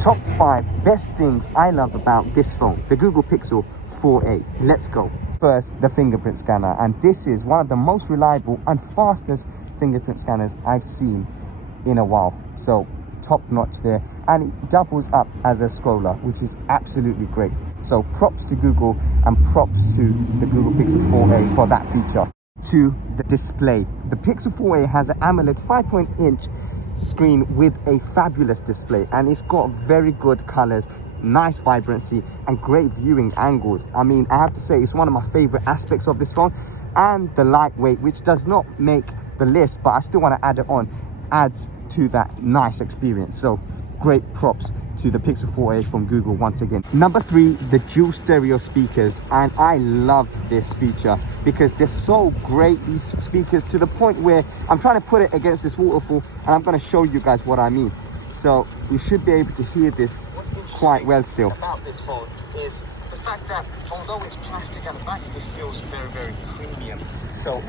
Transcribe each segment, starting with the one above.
top 5 best things I love about this phone, the Google Pixel 4a. Let's go. First, the fingerprint scanner, and this is one of the most reliable and fastest fingerprint scanners I've seen in a while. So top notch there, and it doubles up as a scroller, which is absolutely great. So props to Google and props to the Google Pixel 4a for that feature. To the display, the Pixel 4a has an AMOLED 5.inch screen with a fabulous display, and it's got very good colors, nice vibrancy, and great viewing angles. I mean, I have to say it's one of my favorite aspects of this phone, and the lightweight, which does not make the list, but I still want to add it on, adds to that nice experience. So great props to the Pixel 4a from Google once again. Number 3, the dual stereo speakers, and I love this feature because they're so great, these speakers, to the point where I'm trying to put it against this waterfall, and I'm going to show you guys what I mean. So we should be able to hear this quite well still. About this phone is the fact that although it's plastic at the back, it feels very premium. So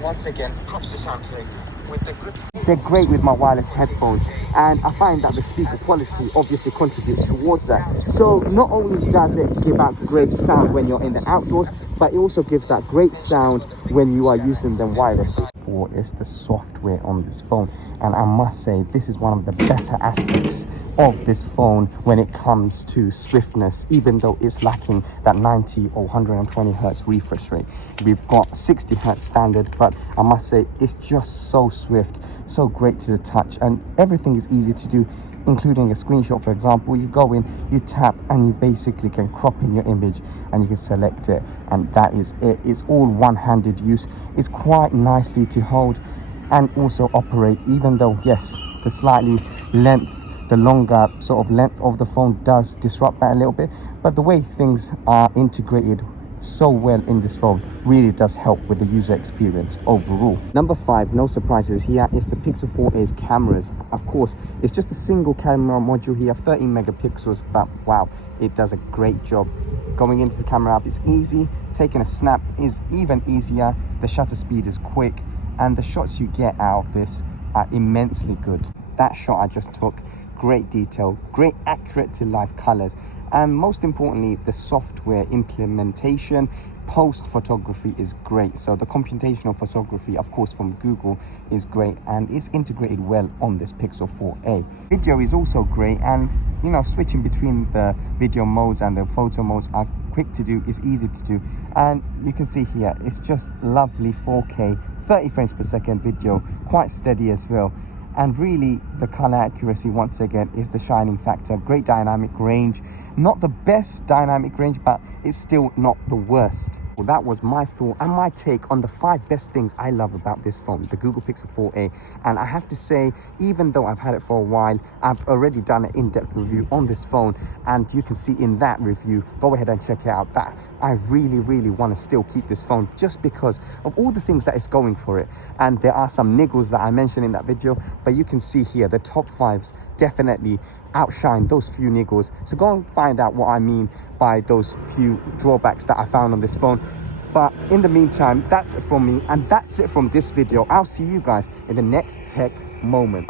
once again, props to Samsung with the good. They're great with my wireless headphones, and I find that the speaker quality obviously contributes towards that. So not only does it give out great sound when you're in the outdoors, but it also gives out great sound when you are using them wirelessly. Is the software on this phone, and I must say this is one of the better aspects of this phone when it comes to swiftness, even though it's lacking that 90 or 120 hertz refresh rate. We've got 60 hertz standard, but I must say it's just so swift, so great to the touch, and everything is easy to do, including a screenshot. For example, you go in, you tap, and you basically can crop in your image and you can select it, and that is it. It's all one-handed use. It's quite nicely to hold and also operate, even though yes, the longer sort of length of the phone does disrupt that a little bit, but the way things are integrated so well in this phone really does help with the user experience overall. Number 5, no surprises here, is the Pixel 4a's cameras. Of course, it's just a single camera module here, 13 megapixels, but wow, it does a great job. Going into the camera app is easy, taking a snap is even easier, the shutter speed is quick, and the shots you get out of this are immensely good. That shot I just took, great detail, great accurate to life colors, and most importantly, the software implementation post photography is great. So the computational photography, of course, from Google is great, and it's integrated well on this Pixel 4a. Video is also great, and you know, switching between the video modes and the photo modes are quick to do, it's easy to do, and you can see here it's just lovely 4K 30 frames per second video, quite steady as well. And really, the color accuracy once again is the shining factor. Great dynamic range, not the best dynamic range, but it's still not the worst. Well, that was my thought and my take on the 5 best things I love about this phone, the Google Pixel 4a. And I have to say, even though I've had it for a while, I've already done an in-depth review on this phone, and you can see in that review, go ahead and check it out, that I really want to still keep this phone just because of all the things that it's going for it. And there are some niggles that I mentioned in that video, but you can see here the top 5s definitely outshine those few niggles. So go and find out what I mean by those few drawbacks that I found on this phone. But in the meantime, that's it from me, and that's it from this video. I'll see you guys in the next tech moment.